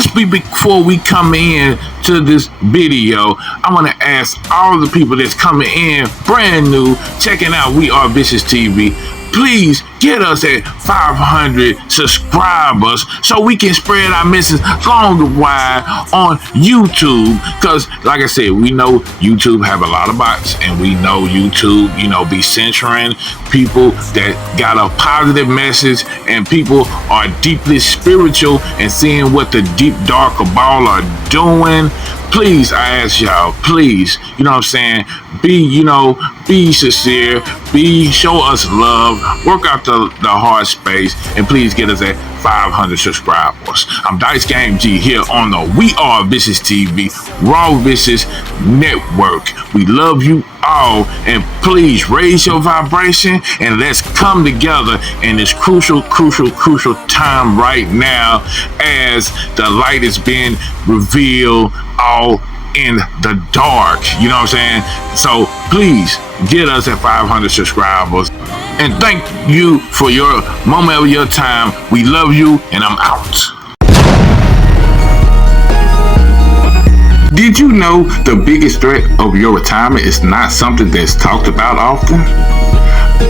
just before we come in to this video, I want to ask all the people that's coming in brand new, checking out We Are VishusTv, please get us at 500 subscribers so we can spread our message long and wide on YouTube. Because like I said, we know YouTube have a lot of bots, and we know YouTube, be censoring people that got a positive message, and people are deeply spiritual and seeing what the deep dark cabal are doing. Please, I ask y'all, please, be sincere, show us love, work out the hard space, and please get us at 500 subscribers. I'm Dice Game G here on the We Are VishusTv Raw Vicious Network. We love you all, and please raise your vibration, and let's come together in this crucial time right now as the light is being revealed all in the dark. You know what I'm saying? So please get us at 500 subscribers, and thank you for your moment of your time. We love you, and I'm out. Did you know the biggest threat of your retirement is not something that's talked about often?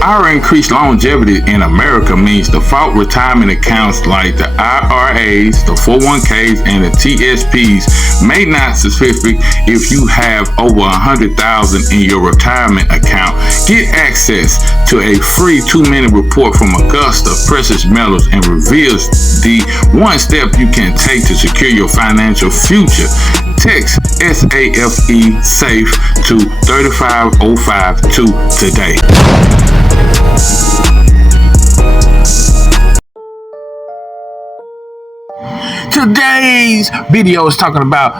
Our increased longevity in America means default retirement accounts like the IRAs, the 401ks, and the TSPs may not specific if you have over $100,000 in your retirement account. Get access to a free 2-minute report from Augusta Precious Metals and reveals the one step you can take to secure your financial future. Text SAFE SAFE to 35052 today. Today's video is talking about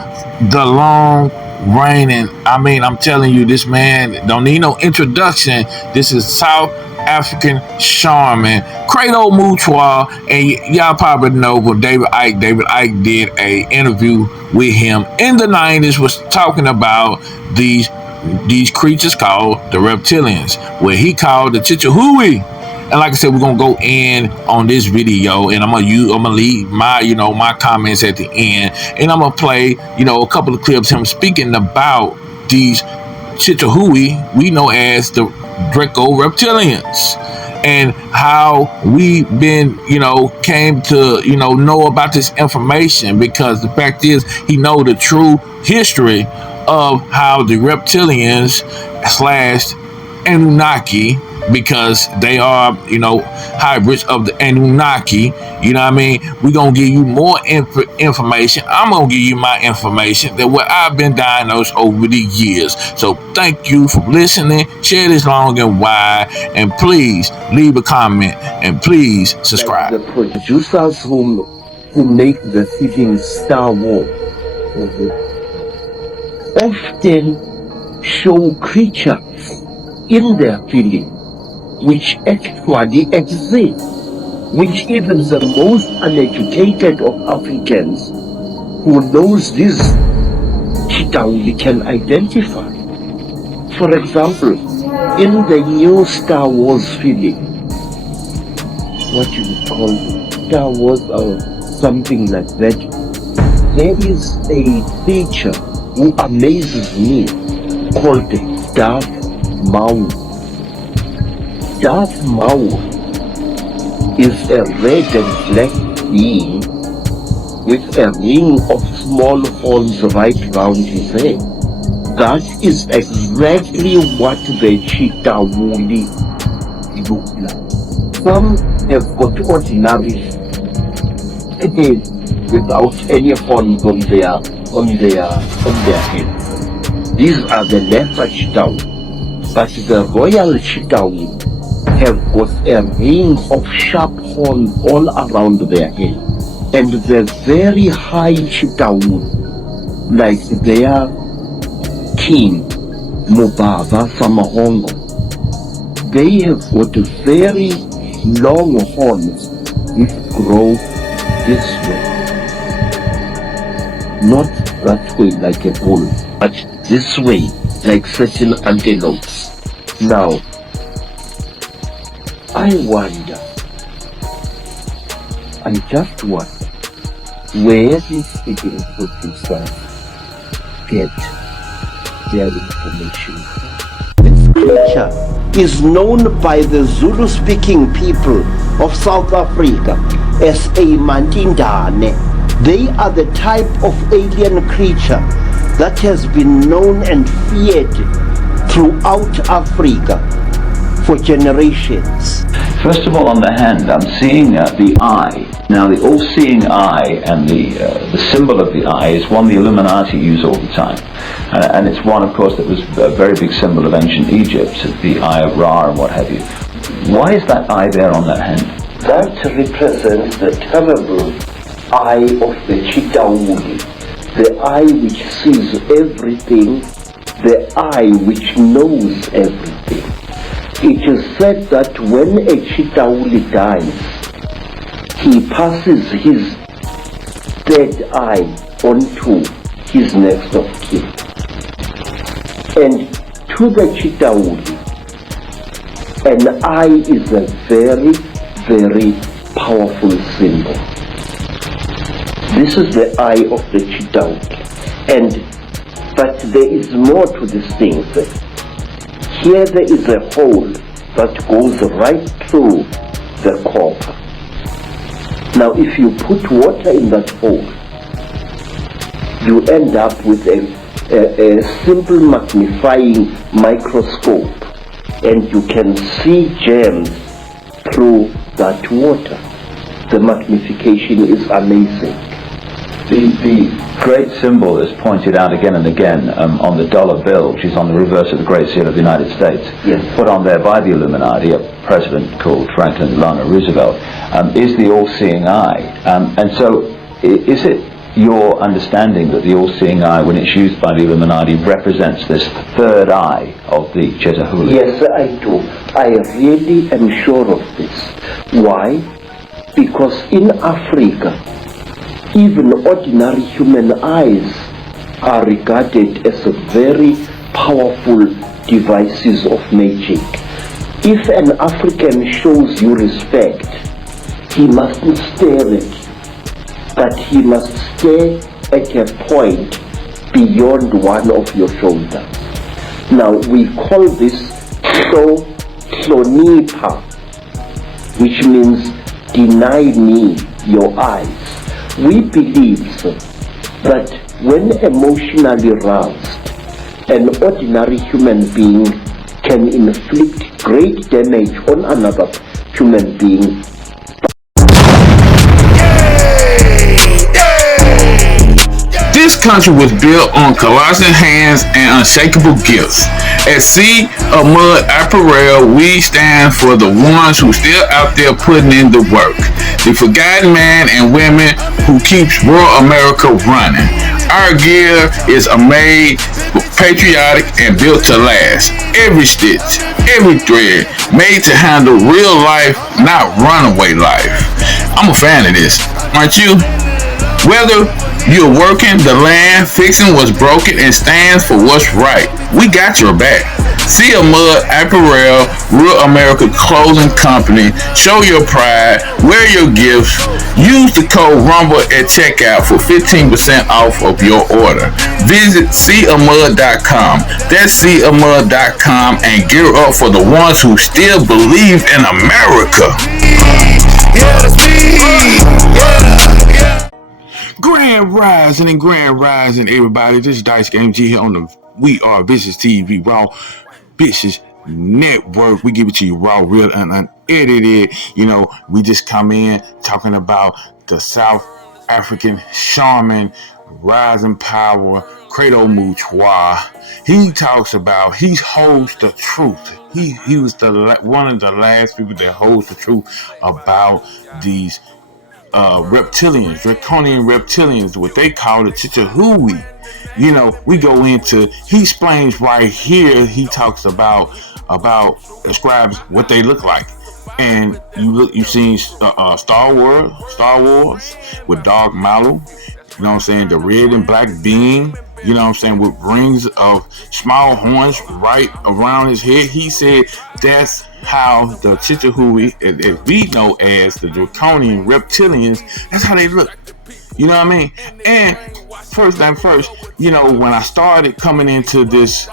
the long reigning. I'm telling you, this man don't need no introduction. This is South African shaman Credo Mutwa, and y'all probably know when David Icke did a interview with him in the 90s, was talking about these creatures called the Reptilians, where he called the Chichehui. And like I said, we're gonna go in on this video, and I'm gonna leave my my comments at the end, and I'm gonna play a couple of clips of him speaking about these Chichehui we know as the Draco Reptilians, and how we been came to know about this information, because the fact is he know the true history of how the Reptilians / Anunnaki, because they are hybrids of the Anunnaki. We're gonna give you more information. I'm gonna give you my information that what I've been diagnosed over the years. So thank you for listening. Share this long and wide, and please leave a comment, and please subscribe. The producers who make the feeding Star Wars often show creatures in their feeding which actually exist, which even the most uneducated of Africans who knows this Chitauli can identify. For example, in the new Star Wars feeling, what you would call Star Wars or something like that, there is a creature who amazes me called the Darth Maul. Darth Maul is a red and black being with a ring of small horns right round his head. That is exactly what the Chitauli look like. Some have got ordinary heads without any horns on their head. These are the lesser Chitauli, but the royal Chitauli have got a ring of sharp horns all around their head, and the very high Chitauli, like their king Mubaba Samahongo, they have got very long horns which grow this way, not that way like a bull, but this way like certain antelopes. Now, I just wonder, where these hidden producers get their information. This creature is known by the Zulu-speaking people of South Africa as a Mantindane. They are the type of alien creature that has been known and feared throughout Africa for generations. First of all, on the hand, I'm seeing the eye. Now, the all-seeing eye and the symbol of the eye is one the Illuminati use all the time. And it's one, of course, that was a very big symbol of ancient Egypt, the Eye of Ra and what have you. Why is that eye there on that hand? That represents the terrible eye of the Chitauli, the eye which sees everything, the eye which knows everything. It is said that when a Chitauli dies, he passes his dead eye onto his next of kin. And to the Chitauli, an eye is a very, very powerful symbol. This is the eye of the Chitauli. But there is more to this thing. Here there is a hole that goes right through the copper. Now if you put water in that hole, you end up with a simple magnifying microscope, and you can see gems through that water. The magnification is amazing. The great symbol is pointed out again and again on the dollar bill, which is on the reverse of the Great Seal of the United States, yes, put on there by the Illuminati, a president called Franklin Delano Roosevelt, is the all-seeing eye. And so is it your understanding that the all-seeing eye, when it's used by the Illuminati, represents this third eye of the Chetahuli? Yes, I do. I really am sure of this. Why? Because in Africa, even ordinary human eyes are regarded as very powerful devices of magic. If an African shows you respect, he mustn't stare at you, but he must stare at a point beyond one of your shoulders. Now we call this Hlonipa, which means deny me your eyes. We believe that when emotionally roused, an ordinary human being can inflict great damage on another human being. This country was built on colossal hands and unshakable gifts. At Sea of Mud Apparel, we stand for the ones who still out there putting in the work. The forgotten man and women who keeps rural America running. Our gear is made patriotic and built to last. Every stitch, every thread, made to handle real life, not runaway life. I'm a fan of this, aren't you? Whether you're working the land, fixing what's broken, and stands for what's right, we got your back. Sea of Mud Apparel, Real America Clothing Company. Show your pride, wear your gifts. Use the code RUMBLE at checkout for 15% off of your order. Visit seaofmud.com. That's seaofmud.com, and gear up for the ones who still believe in America. Yeah, that's me. Yeah. Grand rising, everybody. This is Dice Game G here on the We Are VishusTv Raw Vicious Network. We give it to you raw, real, and unedited. You know, we just come in talking about the South African shaman, rising power, Credo Mutwa. He talks about, he holds the truth. He was one of the last people that holds the truth about these reptilians, draconian reptilians, what they call the Chichahui. You know, we go into, he explains right here, he talks about describes what they look like. And you've seen Star Wars with Darth Maul, you know what I'm saying, the red and black being, you know what I'm saying, with rings of small horns right around his head. He said that's how the Chichahui, as we know as the draconian reptilians, that's how they look. You know what I mean? And first thing first, when I started coming into this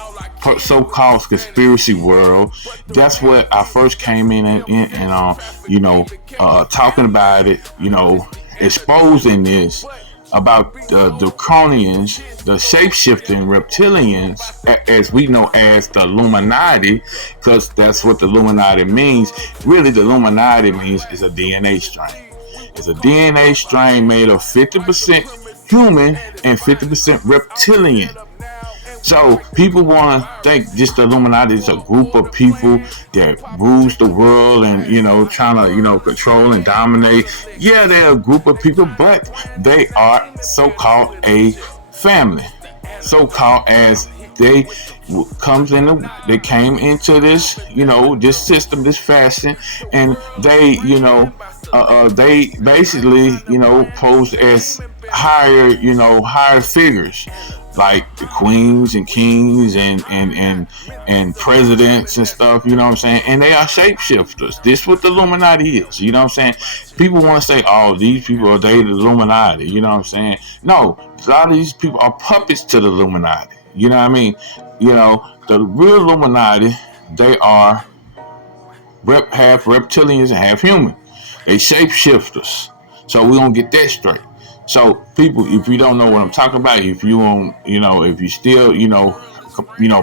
so-called conspiracy world, that's what I first came in talking about it, exposing this about the Draconians, the shape-shifting reptilians, as we know as the Illuminati, because that's what the Illuminati means. Really, the Illuminati means is a DNA strain. It's a DNA strain made of 50% human and 50% reptilian. So people want to think just the Illuminati is a group of people that rules the world and, trying to, control and dominate. Yeah, they're a group of people, but they are so-called a family. So-called as they they came into this, this system, this fashion, and they basically, posed as higher figures like the queens and kings and presidents and stuff, you know what I'm saying? And they are shapeshifters. This is what the Illuminati is, you know what I'm saying? People want to say, oh, these people are they the Illuminati, you know what I'm saying? No, a lot of these people are puppets to the Illuminati, you know what I mean? The real Illuminati, they are half reptilians and half human. They shapeshifters. So we're gonna get that straight. So people, if you don't know what I'm talking about, if you don't, if you still,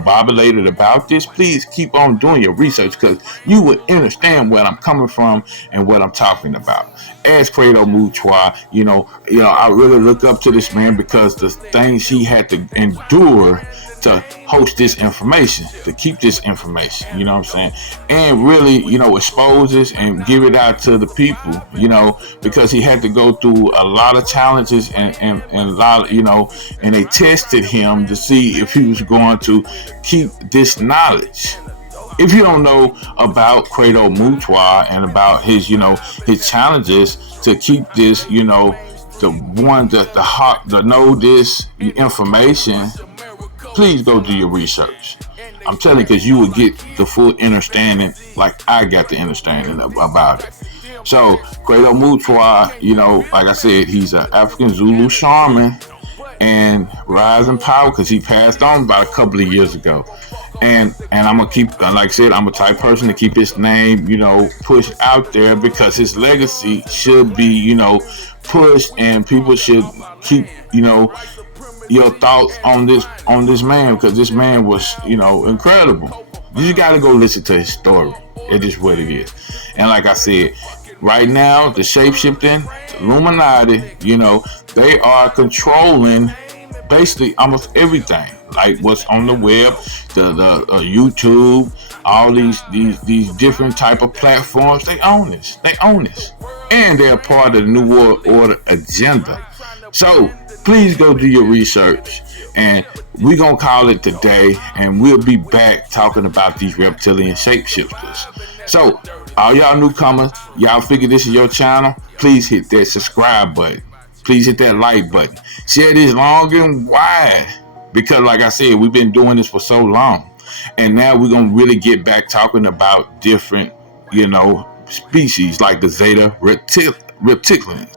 bobulated about this, please keep on doing your research because you will understand where I'm coming from and what I'm talking about. As Credo Mutwa, I really look up to this man because the things he had to endure to host this information, to keep this information, you know what I'm saying? And really, expose this and give it out to the people, because he had to go through a lot of challenges and a lot of, and they tested him to see if he was going to keep this knowledge. If you don't know about Credo Mutwa and about his, his challenges to keep this, the one that the know this information, please go do your research. I'm telling you, because you will get the full understanding like I got the understanding about it. So, Credo Mutwa, like I said, he's an African Zulu shaman and rising power because he passed on about a couple of years ago. And I'm going to keep, like I said, I'm a type person to keep his name, pushed out there because his legacy should be, pushed and people should keep, your thoughts on this man because this man was incredible. You got to go listen to his story. It is what it is. And like I said, right now the shapeshifting Illuminati, they are controlling basically almost everything, like what's on the web, the YouTube, all these different type of platforms. They own this, and they're part of the New World Order agenda. So please go do your research, and we're going to call it today, and we'll be back talking about these reptilian shapeshifters. So, all y'all newcomers, y'all figure this is your channel, please hit that subscribe button. Please hit that like button. Share this long and wide, because like I said, we've been doing this for so long, and now we're going to really get back talking about different, species like the Zeta Reticulans.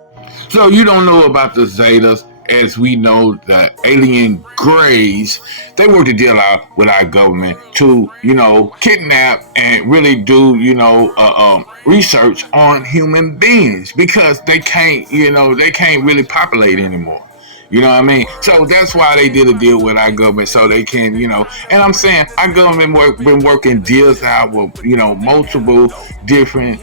So you don't know about the Zetas. As we know, the alien greys, they work to deal out with our government to, kidnap and really do, research on human beings because they can't really populate anymore. You know what I mean? So that's why they did a deal with our government so they can, and I'm saying our government been working deals out with, multiple different,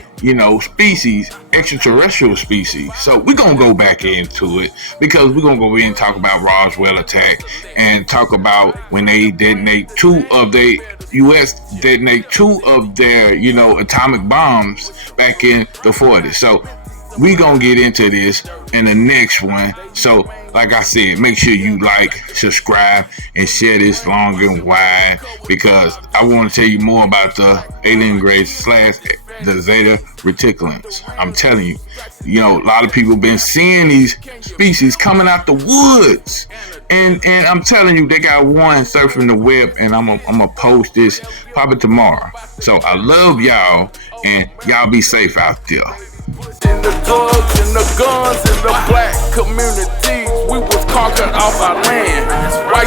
species, extraterrestrial species. So we're going to go back into it because we're going to go in and talk about Roswell attack and talk about when they detonate U.S. detonate two of their, atomic bombs back in the 40s. So we're going to get into this in the next one. So, like I said, make sure you like, subscribe, and share this long and wide because I want to tell you more about the alien greys / the Zeta Reticulans. I'm telling you, a lot of people been seeing these species coming out the woods. And I'm telling you, they got one surfing the web, and I'm gonna post this probably tomorrow. So I love y'all, and y'all be safe out there. In the drugs and the guns in the black communities, we was conquered off our land. White